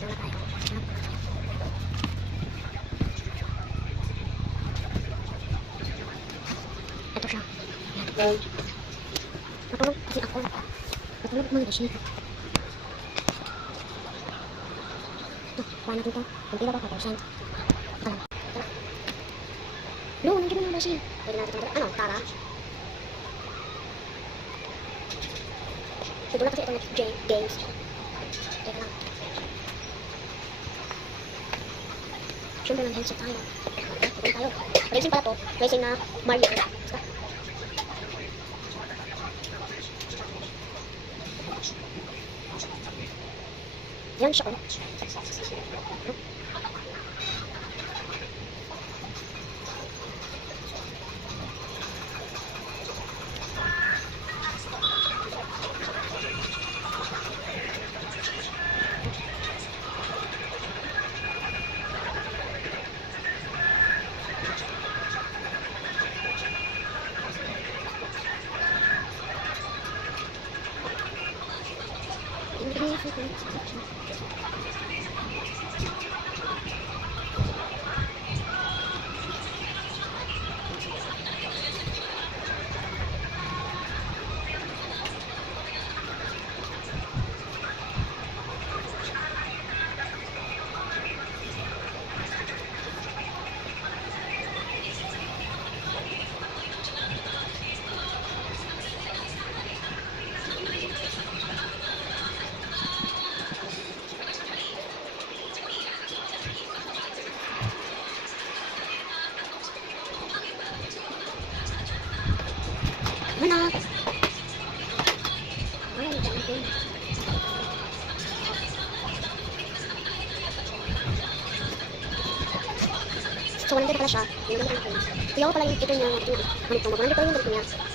Wala tayo. Ito siya. Matulog kasi ako. Matulog mga beshi. Ito, kuha natin ito. Kung pila ba 4%. No, nandiyan mga beshi. Pwede natin ito. Ano, tara. Ito lang kasi ito na games. Teka lang. Siyempre ng headset tayo. Okay tayo. Racing pala to. Racing na Mario. Basta. Yan siya. Mana? Ay, dami. So, walang pala siya. Hindi naman ako. Kaya ko pala yung ito niya. Ano ito? Walang pala yung ito niya.